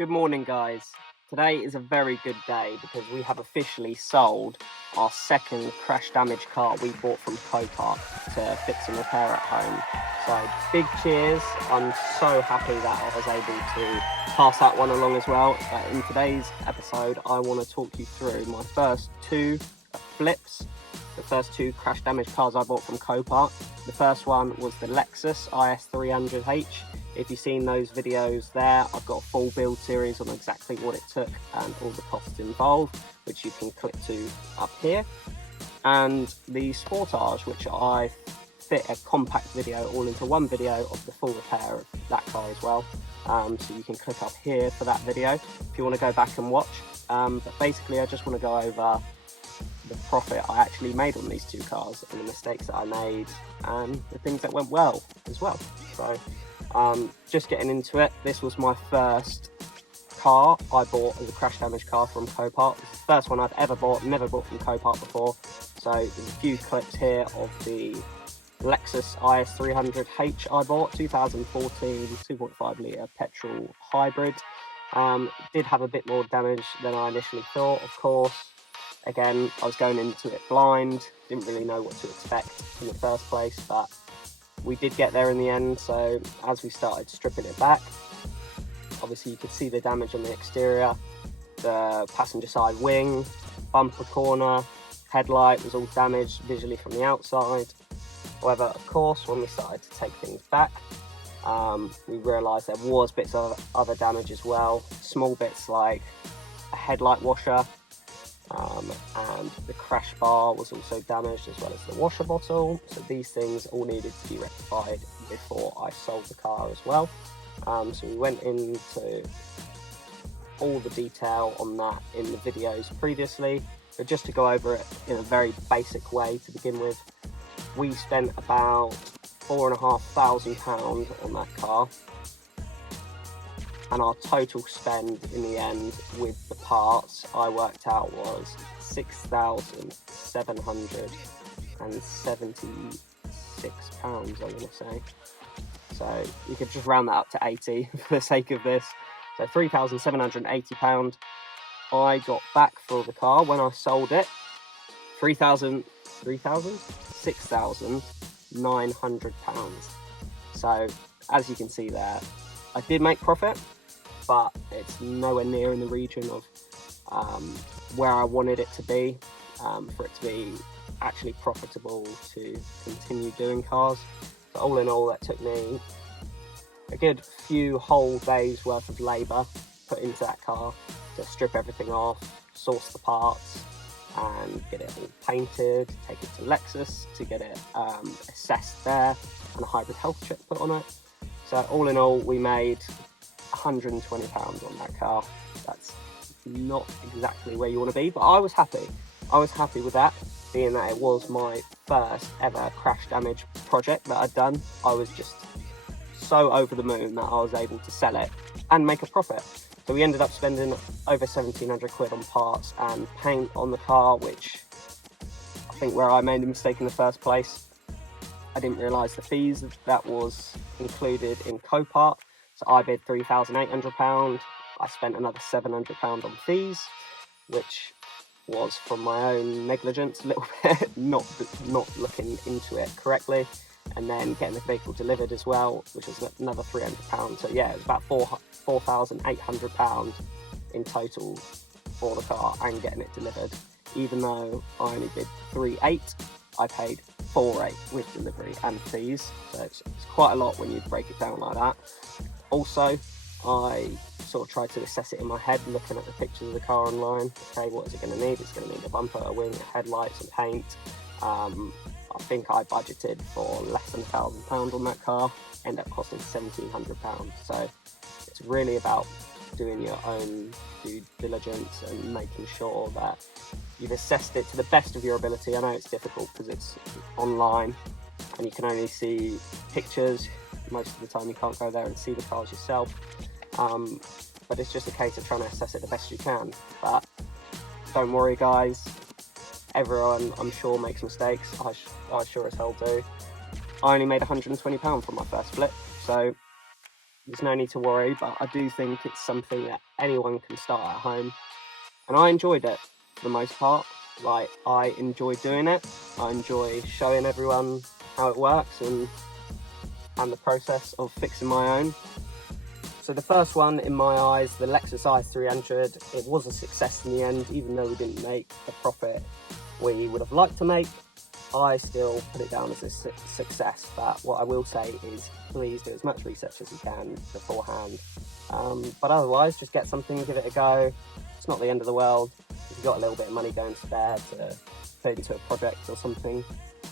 Good morning, guys. Today is a very good day because we have officially sold our second crash damage car we bought from Copart to fix and repair at home. So big cheers. I'm so happy that I was able to pass that one along as well. In today's episode, I want to talk you through my first two flips, the first two crash damage cars I bought from Copart. The first one was the Lexus IS300H. If you've seen those videos there, I've got a full build series on exactly what it took and all the costs involved, which you can click to up here. And the Sportage, which I fit a compact video all into one video of the full repair of that car as well. So you can click up here for that video if you want to go back and watch. But basically, I just want to go over the profit I actually made on these two cars and the mistakes that I made and the things that went well as well. So just getting into it, this was my first car I bought as a crash damage car from Copart. It's the first one I've ever bought, never bought from Copart before. So there's a few clips here of the Lexus IS300H I bought, 2014 2.5 litre petrol hybrid. Did have a bit more damage than I initially thought, of course. Again, I was going into it blind, didn't really know what to expect in the first place, but we did get there in the end. So as we started stripping it back, obviously you could see the damage on the exterior, the passenger side wing, bumper corner, headlight was all damaged visually from the outside. However, of course, when we started to take things back, we realised there was bits of other damage as well, small bits like a headlight washer, and the crash bar was also damaged, as well as the washer bottle. So these things all needed to be rectified before I sold the car as well. So we went into all the detail on that in the videos previously, but just to go over it in a very basic way to begin with, we spent about £4,500 on that car, and our total spend in the end with the parts I worked out was £6,776, I want to say. So you could just round that up to 80 for the sake of this. So £3,780 I got back for the car when I sold it. £6,900. So as you can see there, I did make profit, but it's nowhere near in the region of where I wanted it to be, for it to be actually profitable to continue doing cars. So all in all, that took me a good few whole days worth of labour put into that car to strip everything off, source the parts, and get it all painted, take it to Lexus to get it assessed there, and a hybrid health check put on it. So all in all, we made £120 on that car. That's not exactly where you want to be, but I was happy. I was happy with that, being that it was my first ever crash damage project that I'd done. I was just so over the moon that I was able to sell it and make a profit. So we ended up spending over £1,700 on parts and paint on the car, which I think where I made the mistake in the first place. I didn't realise the fees that was included in Copart. So I bid £3,800. I spent another £700 on fees, which was from my own negligence a little bit, not looking into it correctly, and then getting the vehicle delivered as well, which was another £300. So yeah, it was about £4,800 in total for the car and getting it delivered. Even though I only bid £3,800, I paid £4,800 with delivery and fees. So it's quite a lot when you break it down like that. Also, I sort of tried to assess it in my head, looking at the pictures of the car online. Okay, what is it going to need? It's going to need a bumper, a wing, a headlight, some paint. I think I budgeted for less than £1,000 on that car, ended up costing £1,700. So it's really about doing your own due diligence and making sure that you've assessed it to the best of your ability. I know it's difficult because it's online and you can only see pictures. Most of the time you can't go there and see the cars yourself, but it's just a case of trying to assess it the best you can. But don't worry, guys, everyone I'm sure makes mistakes. I sure as hell do. I only made £120 from my first flip, so there's no need to worry, but I do think it's something that anyone can start at home. And I enjoyed it for the most part. Like, I enjoy doing it. I enjoy showing everyone how it works and the process of fixing my own. So the first one, in my eyes, the Lexus i300, it was a success in the end. Even though we didn't make the profit we would have liked to make, I still put it down as a success. But what I will say is, please do as much research as you can beforehand. But otherwise, just get something, give it a go. It's not the end of the world. If you've got a little bit of money going spare to put into a project or something,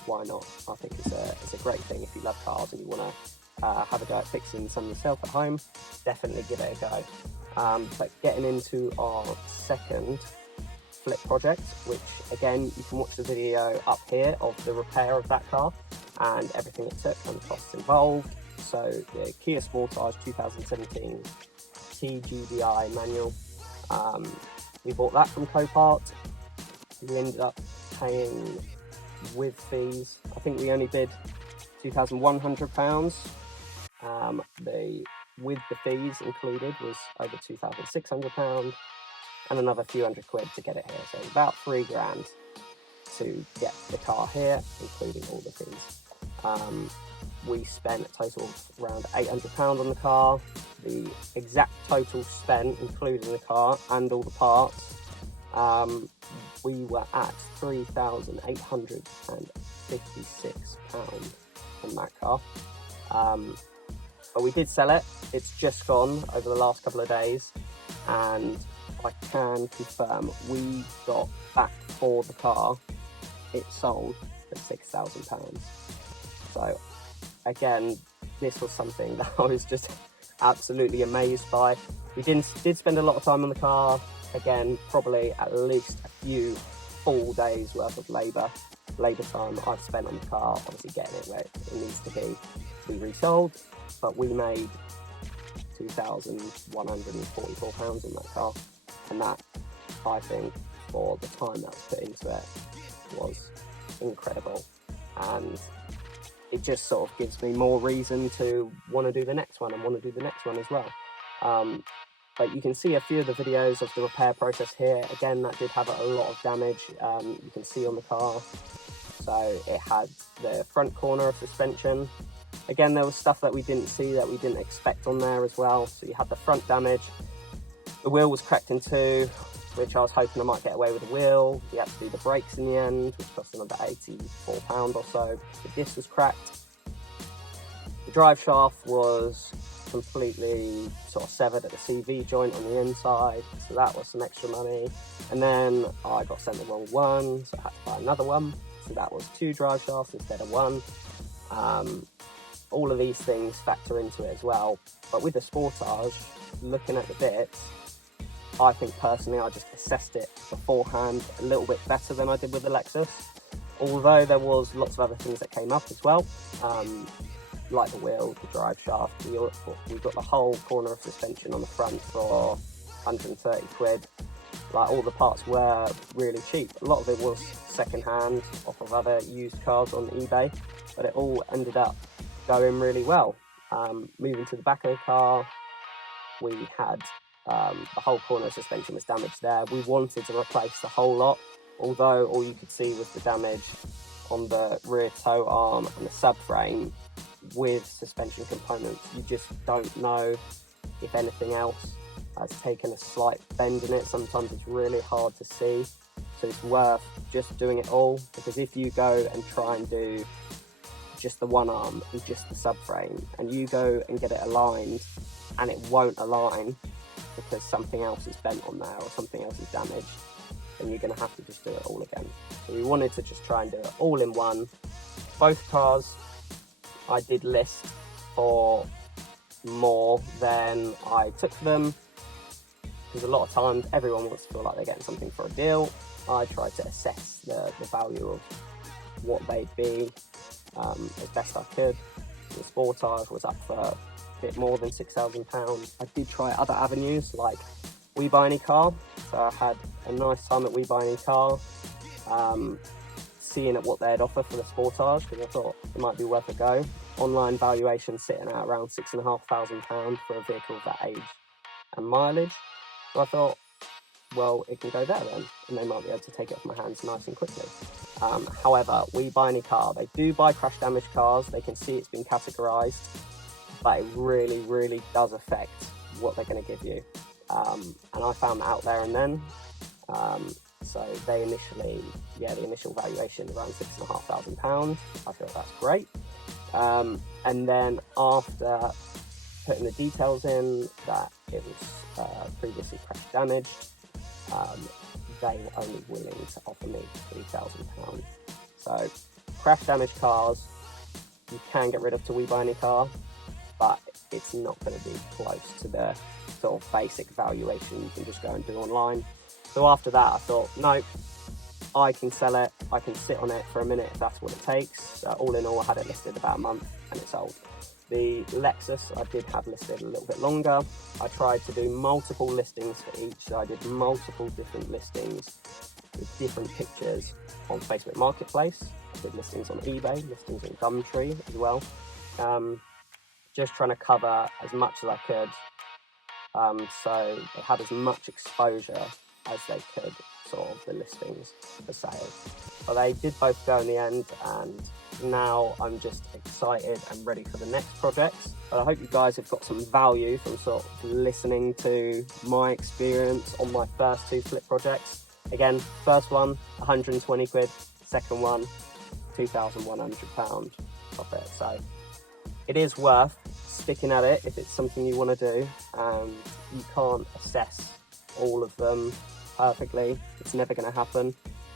why not? I think it's a great thing if you love cars and you want to have a go at fixing some yourself at home. Definitely give it a go. But getting into our second flip project, which again, you can watch the video up here of the repair of that car and everything it took and the costs involved. So the Kia Sportage 2017 TGDI manual, we bought that from Copart. We ended up paying with fees, I think we only bid £2,100. With the fees included was over £2,600 and another few £100 to get it here. So about £3,000 to get the car here, including all the fees. We spent a total of around £800 on the car. The exact total spent, including the car and all the parts, we were at £3,856 on that car. But we did sell it. It's just gone over the last couple of days, and I can confirm we got back for the car. It sold for £6,000. So again, this was something that I was just absolutely amazed by. We did spend a lot of time on the car. Again, probably at least a few full days worth of labour time I've spent on the car, obviously getting it where it needs to be resold. But we made £2,144 on that car, and that, I think, for the time that was put into it, was incredible. And it just sort of gives me more reason to want to do the next one and want to do the next one as well. But you can see a few of the videos of the repair process here. Again, that did have a lot of damage, you can see on the car. So it had the front corner of suspension. Again, there was stuff that we didn't see, that we didn't expect on there as well. So you had the front damage. The wheel was cracked in two, which I was hoping I might get away with the wheel. We had to do the brakes in the end, which cost another £84 or so. The disc was cracked. The drive shaft was completely sort of severed at the CV joint on the inside, so that was some extra money. And then I got sent the wrong one, so I had to buy another one. So that was 2 drive shafts instead of 1. All of these things factor into it as well. But with the Sportage, looking at the bits, I think personally I just assessed it beforehand a little bit better than I did with the Lexus. Although there was lots of other things that came up as well, like the wheel, the drive shaft. We got the whole corner of suspension on the front for £130. Like, all the parts were really cheap. A lot of it was second hand off of other used cars on eBay, but it all ended up going really well. Moving to the back of the car, we had the whole corner of suspension was damaged there. We wanted to replace the whole lot, although all you could see was the damage on the rear tow arm and the subframe. With suspension components, you just don't know if anything else has taken a slight bend in it. Sometimes it's really hard to see, so it's worth just doing it all, because if you go and try and do just the one arm and just the subframe, and you go and get it aligned and it won't align because something else is bent on there or something else is damaged, then you're going to have to just do it all again. So we wanted to just try and do it all in one. Both cars I did list for more than I took for them, because a lot of times everyone wants to feel like they're getting something for a deal. I tried to assess the value of what they'd be as best I could. The Sportage was up for a bit more than £6,000. I did try other avenues like We Buy Any Car, so I had a nice time at We Buy Any Car, seeing at what they'd offer for the Sportage, because I thought it might be worth a go. online valuation sitting at around £6,500 for a vehicle of that age and mileage. So I thought, well, it can go there then, and they might be able to take it off my hands nice and quickly. However, We Buy Any Car, they do buy crash damage cars. They can see it's been categorised, but it really, really does affect what they're going to give you. And I found that out there and then. So they initially, the initial valuation around £6,500. I feel that's great. And then after putting the details in that it was previously crash damaged, they were only willing to offer me £3,000. So crash damaged cars, you can get rid of to We Buy Any Car, but it's not going to be close to the sort of basic valuation you can just go and do online. So after that, I thought, no, I can sell it. I can sit on it for a minute if that's what it takes. So all in all, I had it listed about a month and it sold. The Lexus I did have listed a little bit longer. I tried to do multiple listings for each. So I did multiple different listings with different pictures on Facebook Marketplace. I did listings on eBay, listings on Gumtree as well. Just trying to cover as much as I could. So it had as much exposure as they could, sort of the listings for sale. But they did both go in the end, and now I'm just excited and ready for the next projects. But I hope you guys have got some value from sort of listening to my experience on my first 2 flip projects. Again, first one, 120 quid, second one, £2,100 profit. So it is worth sticking at it if it's something you want to do. You can't assess all of them perfectly. It's never going to happen.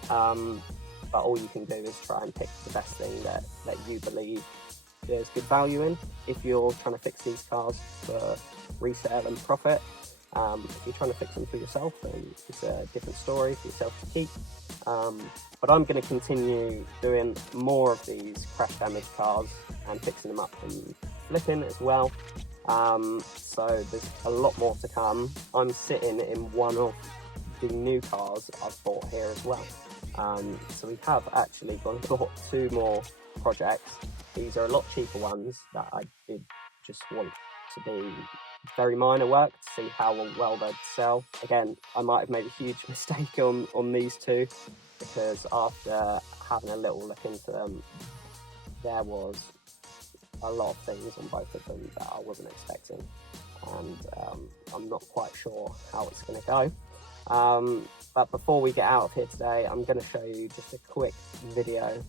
But all you can do is try and pick the best thing that you believe there's good value in. If you're trying to fix these cars for resale and profit, if you're trying to fix them for yourself, then it's a different story for yourself to keep. But I'm going to continue doing more of these crash damaged cars and fixing them up and flipping as well. So there's a lot more to come. I'm sitting in one of the new cars I've bought here as well. So we have actually got 2 more projects. These are a lot cheaper ones that I did just want to be very minor work to see how well they'd sell. Again, I might have made a huge mistake on these 2, because after having a little look into them, there was a lot of things on both of them that I wasn't expecting, and I'm not quite sure how it's going to go. But before we get out of here today, I'm going to show you just a quick video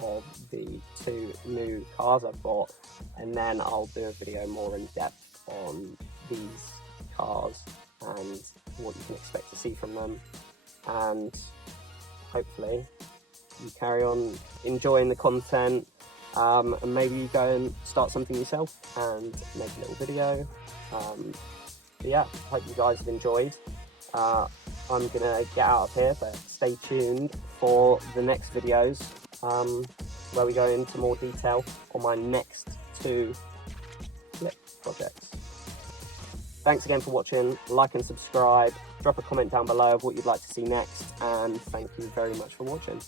of the 2 new cars I've bought, and then I'll do a video more in depth on these cars and what you can expect to see from them, and hopefully you carry on enjoying the content, and maybe you go and start something yourself and make a little video. But yeah, hope you guys have enjoyed. I'm gonna get out of here, but stay tuned for the next videos where we go into more detail on my next 2 flip projects. Thanks again for watching. Like and subscribe. Drop a comment down below of what you'd like to see next, and thank you very much for watching.